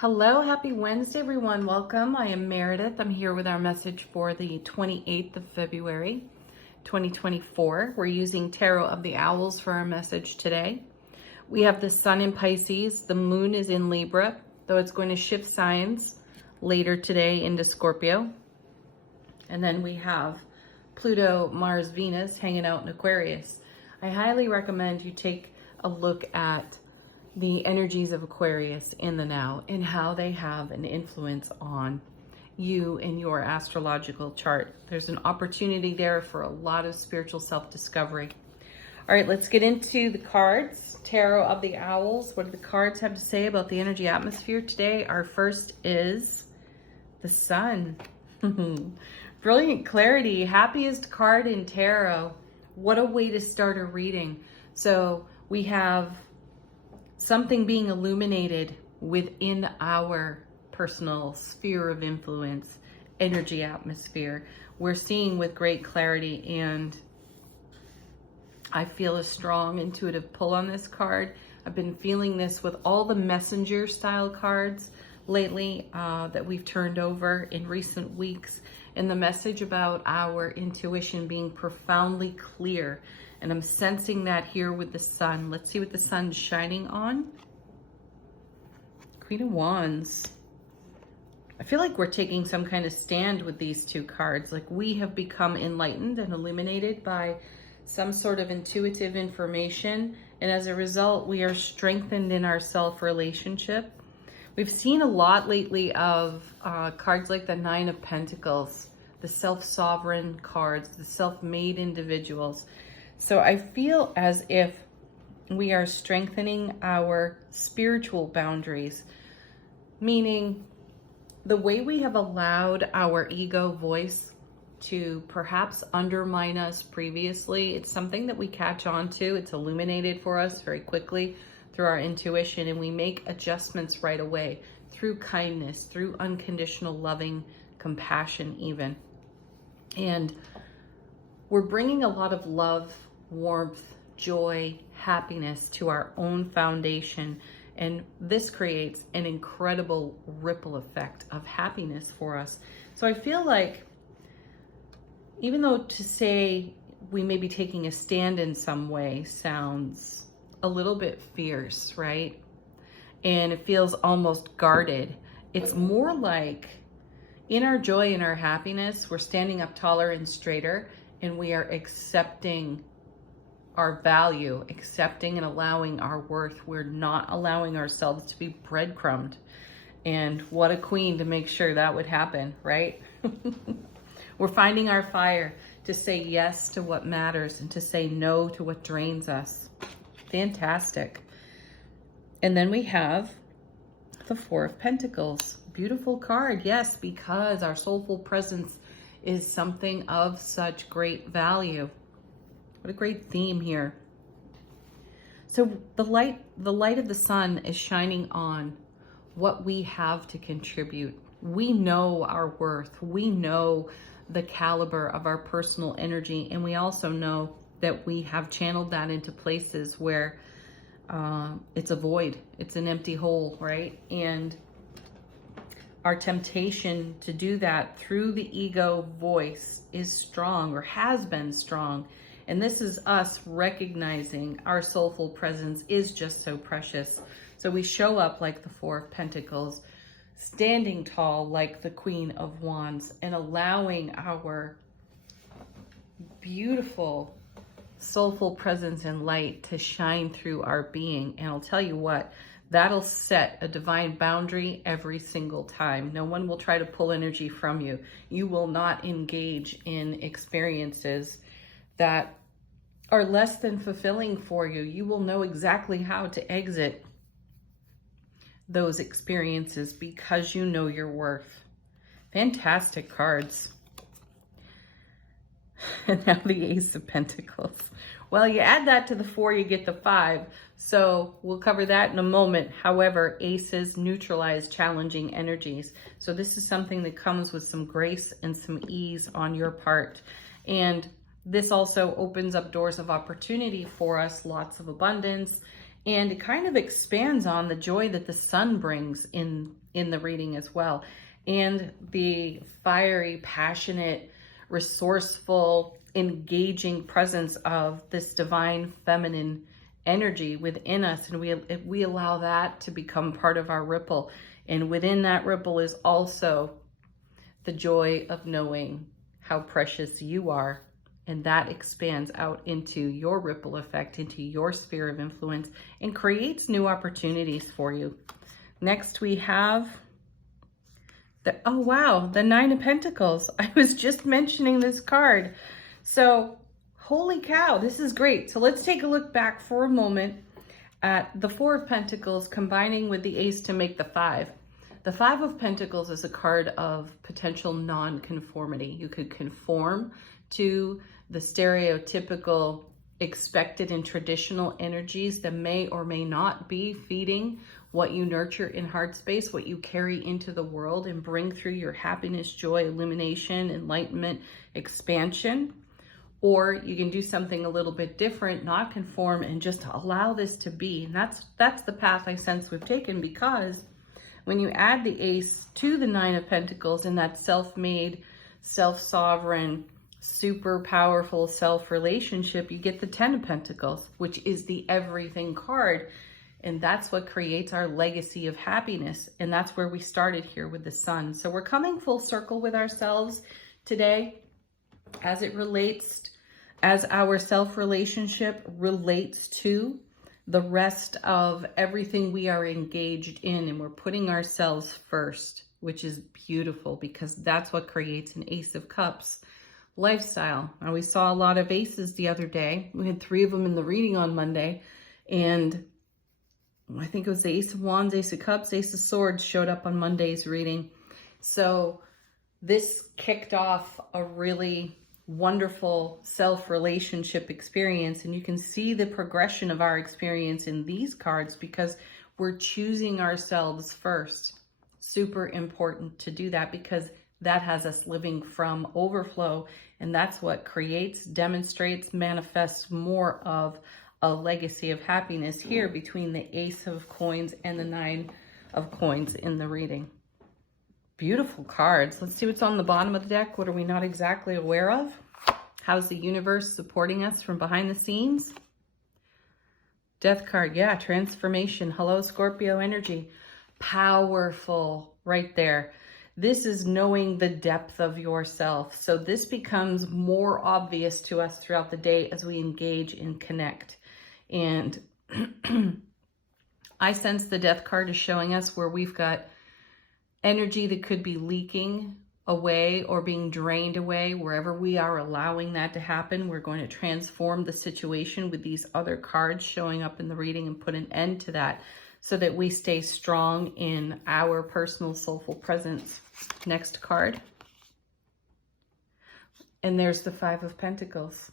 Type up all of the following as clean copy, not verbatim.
Hello, happy Wednesday, everyone. Welcome. I am Meredith. I'm here with our message for the 28th of February, 2024. We're using Tarot of the Owls for our message today. We have the Sun in Pisces. The Moon is in Libra, though it's going to shift signs later today into Scorpio. And then we have Pluto, Mars, Venus hanging out in Aquarius. I highly recommend you take a look at the energies of Aquarius in the now and how they have an influence on you in your astrological chart. There's an opportunity there for a lot of spiritual self-discovery. All right, let's get into the cards. Tarot of the Owls. What do the cards have to say about the energy atmosphere today? Our first is the Sun. Brilliant clarity. Happiest card in tarot. What a way to start a reading. So we have something being illuminated within our personal sphere of influence, energy atmosphere. We're seeing with great clarity, and I feel a strong intuitive pull on this card. I've been feeling this with all the messenger style cards lately that we've turned over in recent weeks, and the message about our intuition being profoundly clear. And I'm sensing that here with the Sun. Let's see what the Sun's shining on. Queen of Wands. I feel like we're taking some kind of stand with these two cards. Like we have become enlightened and illuminated by some sort of intuitive information. And as a result, we are strengthened in our self-relationship. We've seen a lot lately of cards like the Nine of Pentacles, the self-sovereign cards, the self-made individuals. So I feel as if we are strengthening our spiritual boundaries, meaning the way we have allowed our ego voice to perhaps undermine us previously, it's something that we catch on to. It's illuminated for us very quickly through our intuition, and we make adjustments right away through kindness, through unconditional loving compassion even. And we're bringing a lot of love, warmth, joy, happiness to our own foundation. And this creates an incredible ripple effect of happiness for us. So I feel like, even though to say we may be taking a stand in some way sounds a little bit fierce, right? And it feels almost guarded. It's more like in our joy and our happiness, we're standing up taller and straighter, and we are accepting our value, accepting and allowing our worth. We're not allowing ourselves to be breadcrumbed. And what a queen to make sure that would happen, right? We're finding our fire to say yes to what matters and to say no to what drains us. Fantastic. And then we have the Four of Pentacles. Beautiful card, yes, because our soulful presence is something of such great value. What a great theme here. So the light of the Sun is shining on what we have to contribute. We know our worth. We know the caliber of our personal energy. And we also know that we have channeled that into places where it's a void. It's an empty hole, right? And our temptation to do that through the ego voice is strong, or has been strong. And this is us recognizing our soulful presence is just so precious. So we show up like the Four of Pentacles, standing tall like the Queen of Wands, and allowing our beautiful soulful presence and light to shine through our being. And I'll tell you what, that'll set a divine boundary every single time. No one will try to pull energy from you. You will not engage in experiences that are less than fulfilling for you. You will know exactly how to exit those experiences because you know your worth. Fantastic cards. And now the Ace of Pentacles. Well, you add that to the 4, you get the 5. So we'll cover that in a moment. However, aces neutralize challenging energies. So this is something that comes with some grace and some ease on your part. And this also opens up doors of opportunity for us, lots of abundance And it kind of expands on the joy that the sun brings in the reading as well. And the fiery, passionate, resourceful, engaging presence of this divine feminine energy within us. And we allow that to become part of our ripple. And within that ripple is also the joy of knowing how precious you are. And that expands out into your ripple effect, into your sphere of influence, and creates new opportunities for you. Next, we have oh wow, the Nine of Pentacles. I was just mentioning this card. So, holy cow, this is great. So let's take a look back for a moment at the Four of Pentacles combining with the Ace to make the Five. The Five of Pentacles is a card of potential non-conformity. You could conform to the stereotypical expected and traditional energies that may or may not be feeding what you nurture in heart space, what you carry into the world and bring through your happiness, joy, illumination, enlightenment, expansion. Or you can do something a little bit different, not conform, and just allow this to be. And that's the path I sense we've taken, because when you add the Ace to the Nine of Pentacles in that self-made, self-sovereign, super powerful self-relationship, you get the Ten of Pentacles, which is the everything card. And that's what creates our legacy of happiness. And that's where we started here with the Sun. So we're coming full circle with ourselves today as it relates, as our self-relationship relates to the rest of everything we are engaged in. And we're putting ourselves first, which is beautiful, because that's what creates an Ace of Cups lifestyle. Now, we saw a lot of aces the other day. We had 3 of them in the reading on Monday. And I think it was the Ace of Wands, Ace of Cups, Ace of Swords showed up on Monday's reading. So this kicked off a really wonderful self-relationship experience. And you can see the progression of our experience in these cards because we're choosing ourselves first. Super important to do that, because that has us living from overflow. And that's what creates, demonstrates, manifests more of a legacy of happiness here between the Ace of Coins and the Nine of Coins in the reading. Beautiful cards. Let's see what's on the bottom of the deck. What are we not exactly aware of? How's the universe supporting us from behind the scenes? Death card. Yeah, transformation. Hello, Scorpio energy. Powerful right there. This is knowing the depth of yourself. So this becomes more obvious to us throughout the day as we engage and connect. And I sense the Death card is showing us where we've got energy that could be leaking away or being drained away. Wherever we are allowing that to happen, we're going to transform the situation with these other cards showing up in the reading and put an end to that so that we stay strong in our personal soulful presence. Next card. And there's the Five of Pentacles.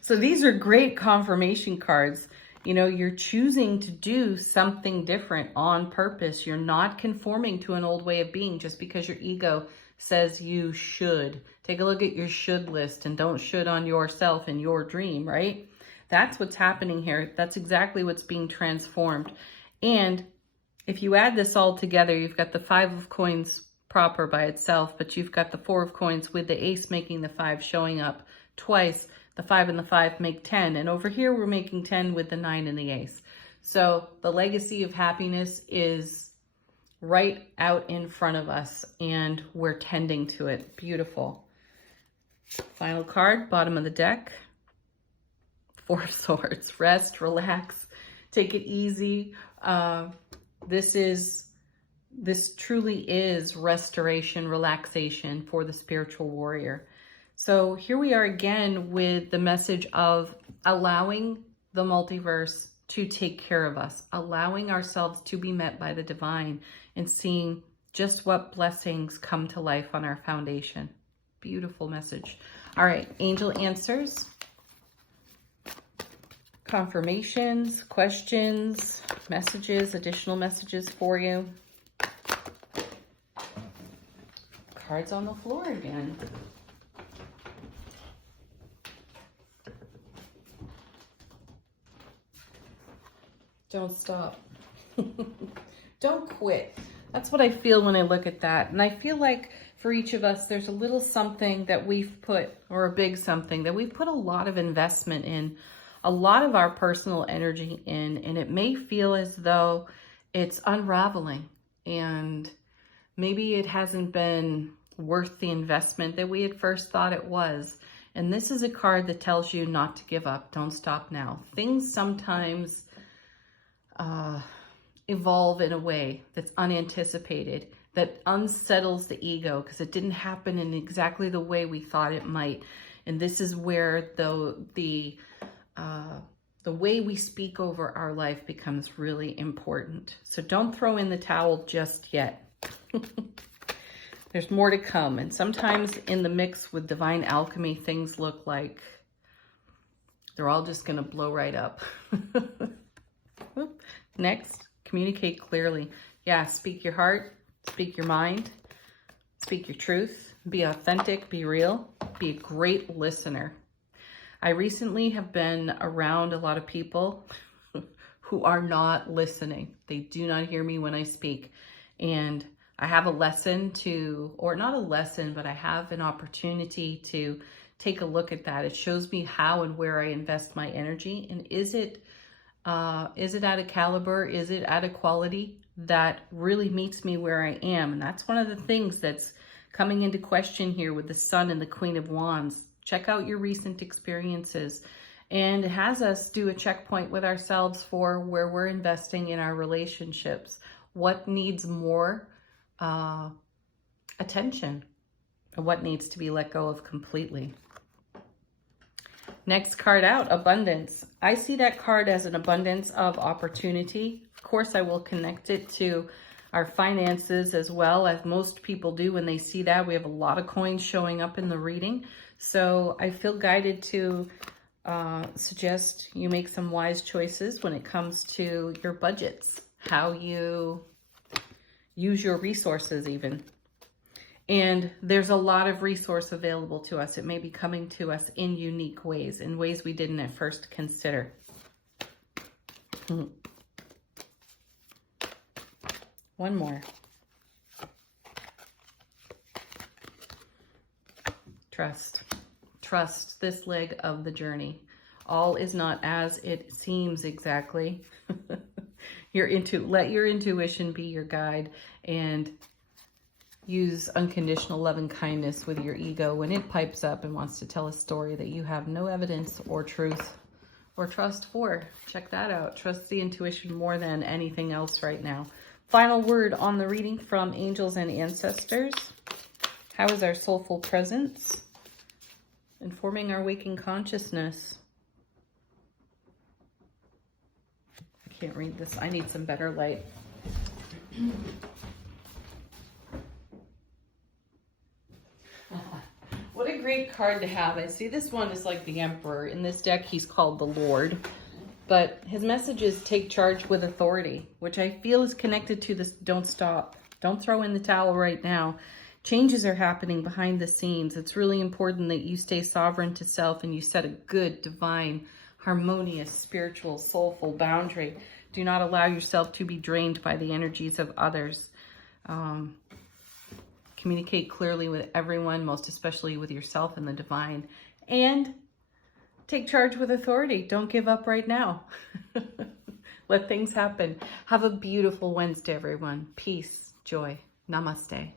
So these are great confirmation cards. You know, you're choosing to do something different on purpose. You're not conforming to an old way of being just because your ego says you should. Take a look at your should list and don't should on yourself and your dream, right? That's what's happening here. That's exactly what's being transformed. And if you add this all together, you've got the Five of Coins proper by itself, but you've got the Four of Coins with the Ace making the 5 showing up twice. The 5 and the 5 make 10. And over here, we're making 10 with the 9 and the Ace. So the legacy of happiness is right out in front of us, and we're tending to it. Beautiful. Final card, bottom of the deck. Four of Swords. Rest, relax, take it easy. This truly is restoration, relaxation for the spiritual warrior. So here we are again with the message of allowing the multiverse to take care of us, allowing ourselves to be met by the divine, and seeing just what blessings come to life on our foundation. Beautiful message. All right, angel answers, confirmations, questions, messages, additional messages for you. Cards on the floor again. Don't stop. Don't quit. That's what I feel when I look at that. And I feel like for each of us, there's a little something that we've put, or a big something that we've put a lot of investment in, a lot of our personal energy in, and it may feel as though it's unraveling and maybe it hasn't been worth the investment that we at first thought it was. And this is a card that tells you not to give up. Don't stop now. Things sometimes evolve in a way that's unanticipated, that unsettles the ego because it didn't happen in exactly the way we thought it might. And this is where the way we speak over our life becomes really important. So don't throw in the towel just yet. There's more to come. And sometimes in the mix with divine alchemy, things look like they're all just going to blow right up. Next, communicate clearly. Yeah, speak your heart, speak your mind, speak your truth, be authentic, be real, be a great listener. I recently have been around a lot of people who are not listening. They do not hear me when I speak. And I have a lesson to, or not a lesson, but I have an opportunity to take a look at that. It shows me how and where I invest my energy. And is it at a caliber? Is it at a quality that really meets me where I am? And that's one of the things that's coming into question here with the Sun and the Queen of Wands. Check out your recent experiences. And it has us do a checkpoint with ourselves for where we're investing in our relationships. What needs more attention? And what needs to be let go of completely? Next card out, abundance. I see that card as an abundance of opportunity. Of course, I will connect it to our finances as well, as most people do when they see that. We have a lot of coins showing up in the reading. So I feel guided to suggest you make some wise choices when it comes to your budgets, how you use your resources even. And there's a lot of resource available to us. It may be coming to us in unique ways, in ways we didn't at first consider. One more. Trust. Trust this leg of the journey. All is not as it seems exactly. Let your intuition be your guide, and use unconditional love and kindness with your ego when it pipes up and wants to tell a story that you have no evidence or truth or trust for. Check that out. Trust the intuition more than anything else right now. Final word on the reading from angels and ancestors. How is our soulful presence informing our waking consciousness? I can't read this. I need some better light. What a great card to have. I see this one is like the Emperor. In this deck, he's called the Lord. But his message is take charge with authority, which I feel is connected to this don't stop. Don't throw in the towel right now. Changes are happening behind the scenes. It's really important that you stay sovereign to self and you set a good, divine, harmonious, spiritual, soulful boundary. Do not allow yourself to be drained by the energies of others. Communicate clearly with everyone, most especially with yourself and the divine. And take charge with authority. Don't give up right now. Let things happen. Have a beautiful Wednesday, everyone. Peace, joy. Namaste.